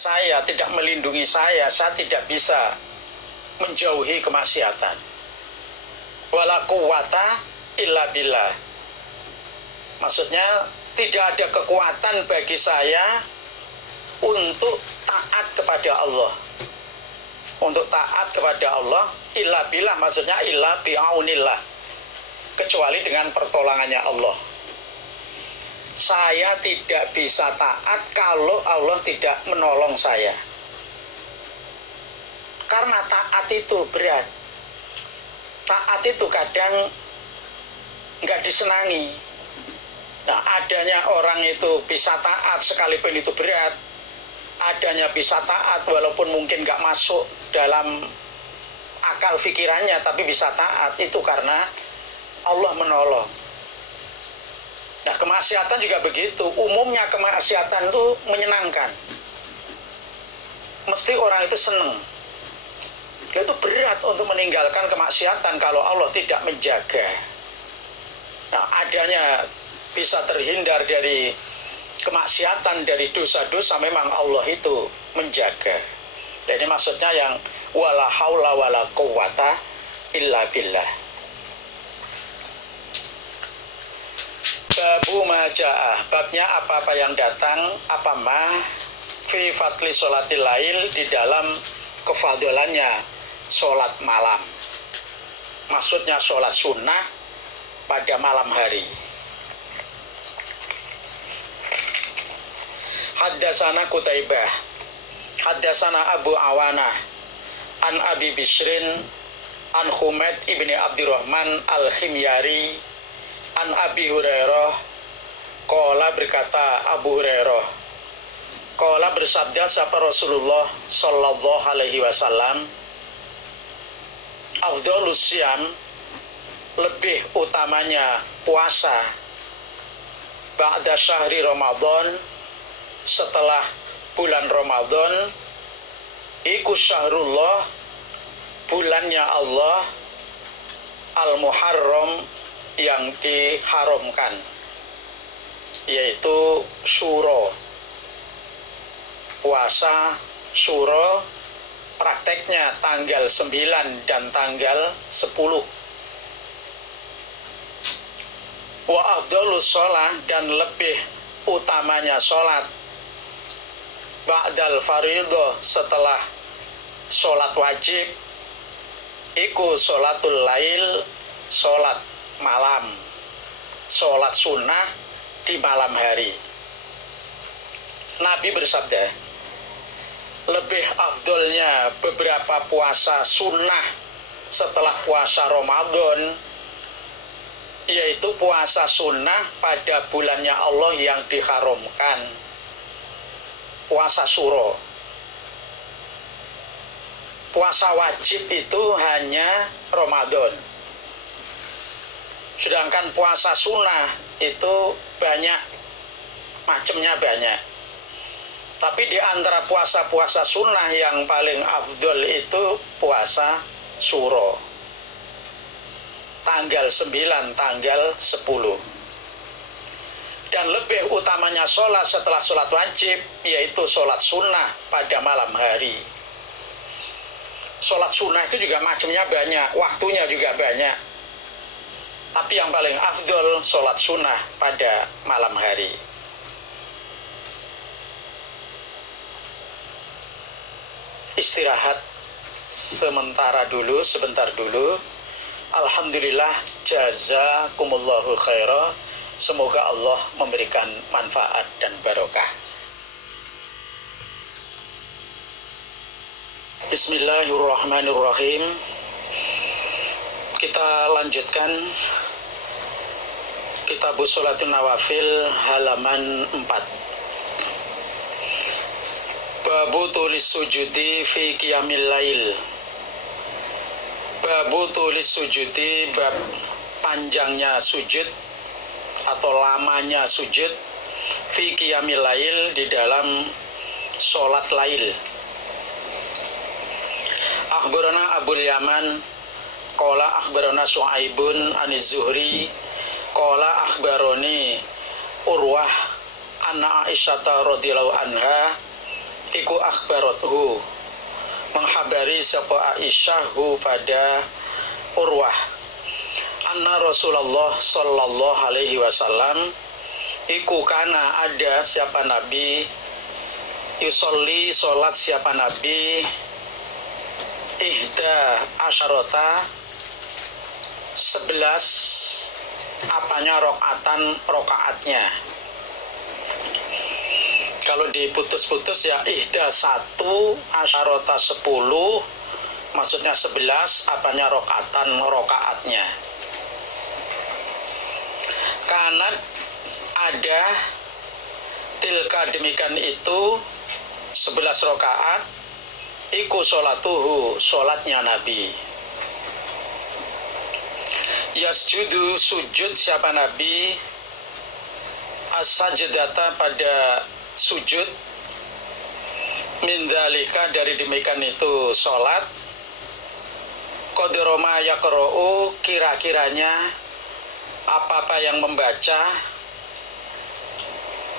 saya, tidak melindungi saya tidak bisa menjauhi kemaksiatan. Wala quwwata illa billah. Maksudnya tidak ada kekuatan bagi saya untuk taat kepada Allah. Untuk taat kepada Allah illa billah, maksudnya illa bi'aunillah, kecuali dengan pertolongannya Allah. Saya tidak bisa taat kalau Allah tidak menolong saya. Karena taat itu berat. Taat itu kadang nggak disenangi. Nah, adanya orang itu bisa taat sekalipun itu berat. Adanya bisa taat walaupun mungkin nggak masuk dalam akal pikirannya, tapi bisa taat itu karena Allah menolong. Nah, kemaksiatan juga begitu. Umumnya kemaksiatan itu menyenangkan. Mesti orang itu senang. Itu berat untuk meninggalkan kemaksiatan kalau Allah tidak menjaga. Nah, adanya bisa terhindar dari kemaksiatan, dari dosa-dosa, memang Allah itu menjaga. Jadi maksudnya yang wala haula wala quwwata illa billah. Babu maja'ah, babnya apa-apa yang datang, apa ma fi fadli sholatil lail, di dalam kefadilannya sholat malam. Maksudnya sholat sunnah pada malam hari. Haddasana Qutaibah, haddasana Abu Awanah, an Abi Bishrin, an Humaid ibni Abdurrahman al-Himyari, an Abi Hurairah, qala, berkata Abu Hurairah, qala, bersabda sapa Rasulullah sallallahu alaihi wasallam, afdhalus syam, lebih utamanya puasa, ba'da syahri Ramadan, setelah bulan Ramadan, iku syahrullah, bulannya Allah, al-muharram, yang diharamkan, yaitu Syuro. Puasa Syuro prakteknya tanggal 9 dan tanggal 10. Wa afdhalus shalah, dan lebih utamanya sholat, ba'dal fardhu, setelah sholat wajib, iku sholatul lail, sholat malam, sholat sunnah di malam hari. Nabi bersabda, lebih afdolnya beberapa puasa sunnah setelah puasa Ramadan, yaitu puasa sunnah pada bulannya Allah yang diharamkan, puasa Syuro. Puasa wajib itu hanya Ramadan. Sedangkan puasa sunnah itu banyak, macamnya banyak. Tapi di antara puasa-puasa sunnah yang paling afdol itu puasa Syuro. Tanggal 9, tanggal 10. Dan lebih utamanya sholat setelah sholat wajib, yaitu sholat sunnah pada malam hari. Sholat sunnah itu juga macamnya banyak, waktunya juga banyak. Tapi yang paling afdol sholat sunnah pada malam hari. Istirahat sebentar dulu. Alhamdulillah, jazakumullahu khairah. Semoga Allah memberikan manfaat dan barokah. Bismillahirrahmanirrahim. Kita lanjutkan Kitabus Sholatin Nawafil halaman 4. Babu tulis sujudi fi qiyamil lail. Babu tulis sujudi, bab panjangnya sujud atau lamanya sujud, fi qiyamil lail, di dalam sholat lail. Akhbarana Abul Yaman qala akhbarana Su'aibun aniz Zuhri qala akhbaroni Urwah anna Aisyah radhiyallahu anha iku akhbarathu, menghabari sapa Aisyah pada Urwah, anna Rasulullah sallallahu alaihi wasallam iku kana ada siapa Nabi yusolli solat siapa Nabi ihda asyarota 11 apanya rokaatnya. Kalau diputus-putus ya ihda 1 asyarota 10, maksudnya 11 apanya rokaatnya. Karena ada tilka demikian itu 11 rakaat iku sholatuhu, sholatnya Nabi. Yasjudu, sujud siapa Nabi as-sajdata, pada sujud min dzalika, dari demikian itu sholat qadrama yaqra'u, kira-kiranya apa-apa yang membaca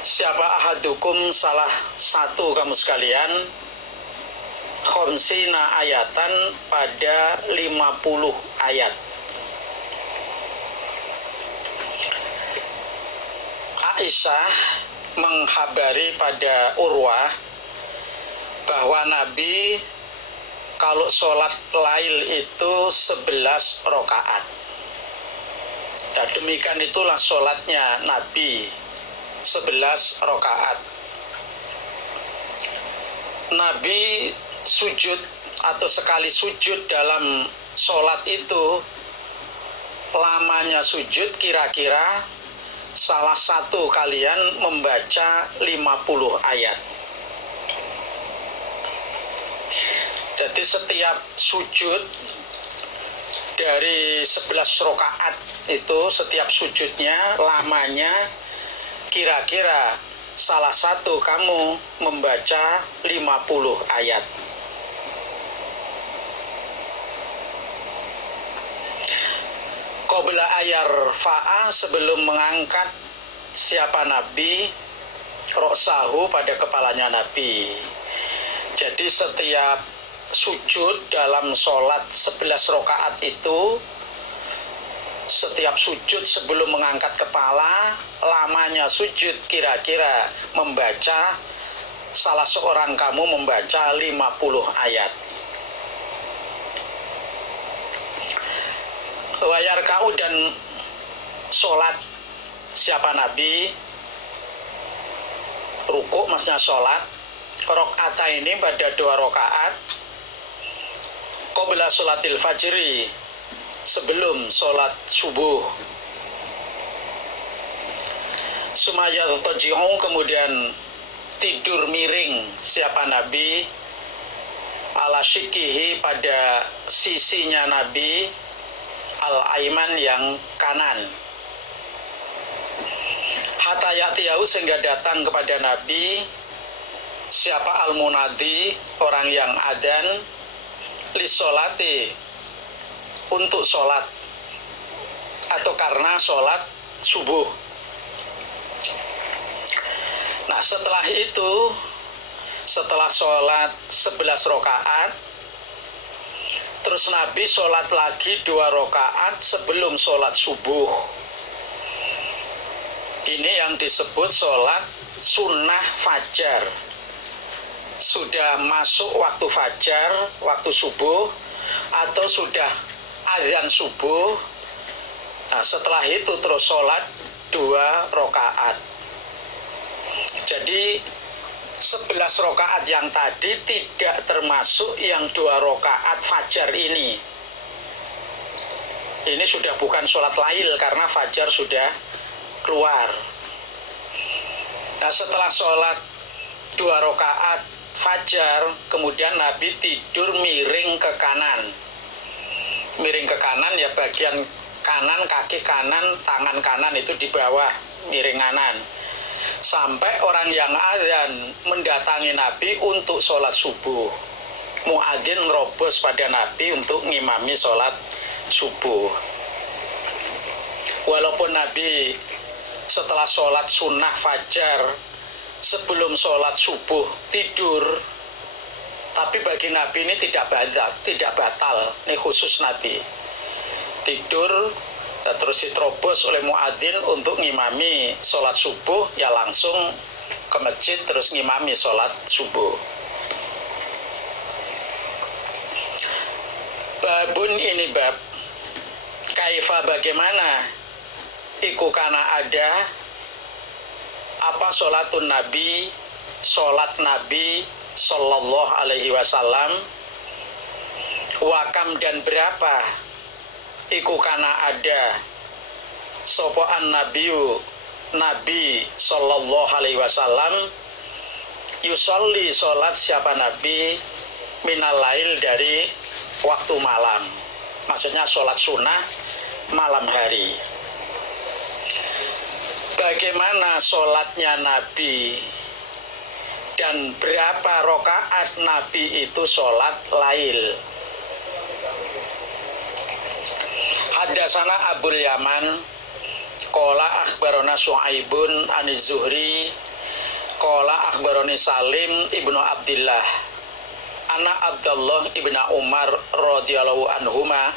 siapa ahadukum, salah satu kamu sekalian, khomsina ayatan, pada 50 ayat. Aisyah menghabari pada Urwah bahwa Nabi kalau sholat lail itu 11 rakaat. Ya, demikian itulah sholatnya Nabi, 11 rakaat. Nabi sujud atau sekali sujud dalam sholat itu, lamanya sujud kira-kira salah satu kalian membaca 50 ayat. Jadi setiap sujud dari 11 rakaat itu, setiap sujudnya lamanya kira-kira salah satu kamu membaca 50 ayat. Qabla ayar fa'a, sebelum mengangkat siapa Nabi roksahu, pada kepalanya Nabi. Jadi setiap sujud dalam sholat 11 rakaat itu, setiap sujud sebelum mengangkat kepala, lamanya sujud kira-kira membaca, salah seorang kamu membaca 50 ayat. Wayar kau, dan sholat siapa Nabi rukuk, maksudnya sholat rakaat ini pada 2 rakaat qabla sholatil fajri, sebelum sholat subuh. Sumaya taji'u, kemudian tidur miring siapa Nabi ala syikihi, pada sisinya Nabi al-aiman, yang kanan. Hatta ya'tiyahu, sehingga datang kepada Nabi siapa al-munadi, orang yang adzan, lissolati, untuk sholat atau karena sholat subuh. Nah, setelah itu, setelah sholat 11 rakaat, terus Nabi sholat lagi 2 rakaat sebelum sholat subuh. Ini yang disebut sholat sunnah fajar. Sudah masuk waktu fajar, waktu subuh, atau sudah azan subuh. Nah, setelah itu terus sholat 2 rakaat. Jadi 11 rakaat yang tadi tidak termasuk yang 2 rakaat fajar ini. Ini sudah bukan sholat lail karena fajar sudah keluar. Nah, setelah sholat 2 rakaat fajar, kemudian Nabi tidur miring ke kanan. Miring ke kanan ya, bagian kanan, kaki kanan, tangan kanan itu di bawah, miring kanan. Sampai orang yang azan mendatangi Nabi untuk sholat subuh. Muadzin nerobos pada Nabi untuk ngimami sholat subuh. Walaupun Nabi setelah sholat sunnah fajar sebelum sholat subuh tidur, tapi bagi Nabi ini tidak batal, ini khusus Nabi. Tidur, terus diterobos oleh muadzin untuk ngimami sholat subuh, ya langsung ke masjid terus ngimami sholat subuh. Babun ini bab, kaifa bagaimana, iku kana ada, apa sholatun Nabi, sholat Nabi Sallallahu Alaihi Wasallam, wakam dan berapa, iku kana ada, sopo'an nabiyu, Nabi Sallallahu Alaihi Wasallam, yusolli sholat siapa Nabi, minal lail dari waktu malam, maksudnya sholat sunnah malam hari. Bagaimana sholatnya Nabi dan berapa rokaat Nabi itu sholat lail. Haddatsana Abul Yaman qala akhbarana Syu'aibun aniz Zuhri qala akhbarani Salim ibnu Abdillah anak Abdullah ibnu Umar radhiyallahu anhuma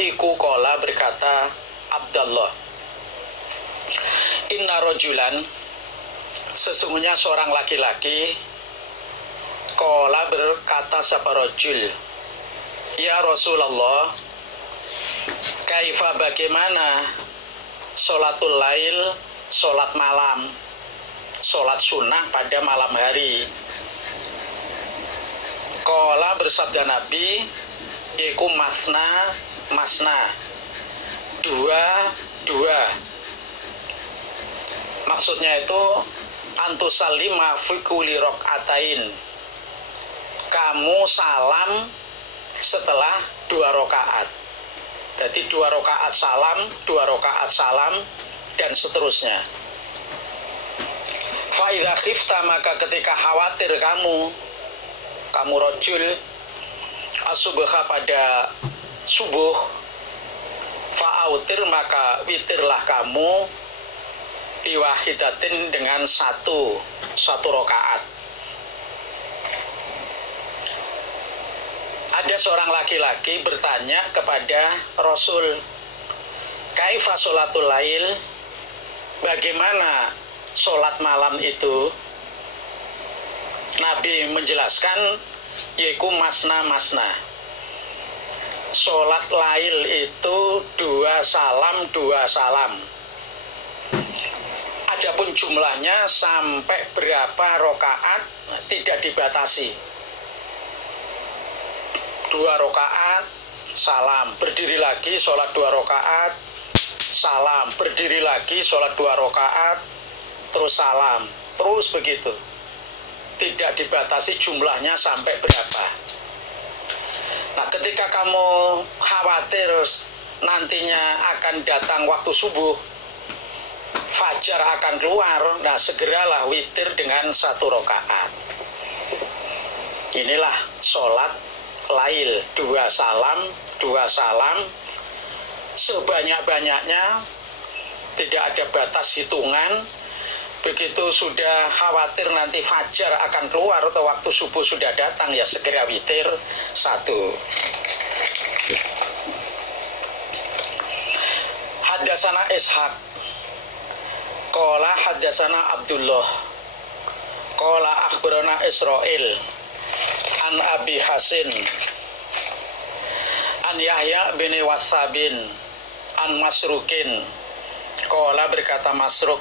iku qala berkata Abdullah, inna rojulan, sesungguhnya seorang laki-laki, qala berkata siapa rojul, ya Rasulullah, kaifa bagaimana sholatul lail, sholat malam, sholat sunnah pada malam hari. Qala bersabda Nabi, iku masna, masna, dua, dua. Maksudnya itu antusallima fi kulli rakaatain, kamu salam setelah 2 rakaat. Jadi 2 rakaat salam, 2 rakaat salam, dan seterusnya. Fa idza khifta, maka ketika khawatir kamu rojul as-subha pada subuh, fa'autir, maka witirlah kamu biwahidatin dengan satu rakaat. Ada seorang laki-laki bertanya kepada Rasul, kaifa sholatul lail, bagaimana sholat malam itu? Nabi menjelaskan, yaitu masna. Sholat lail itu 2 salam, 2 salam. Adapun jumlahnya sampai berapa rakaat tidak dibatasi. 2 rakaat, salam, berdiri lagi, sholat 2 rakaat, salam, berdiri lagi, sholat 2 rakaat, terus salam, terus begitu. Tidak dibatasi jumlahnya sampai berapa. Nah, ketika kamu khawatir nantinya akan datang waktu subuh, fajar akan keluar, nah segeralah witir dengan 1 rakaat. Inilah sholat lail, 2 salam, 2 salam, sebanyak-banyaknya, tidak ada batas hitungan. Begitu sudah khawatir nanti fajar akan keluar atau waktu subuh sudah datang, ya segera witir 1. Haddatsana Ishaq qala haddatsana Abdullah qala akhbarana Israil an Abi Hasin an Yahya bin Wasabin an Masrukin qala berkata Masruk,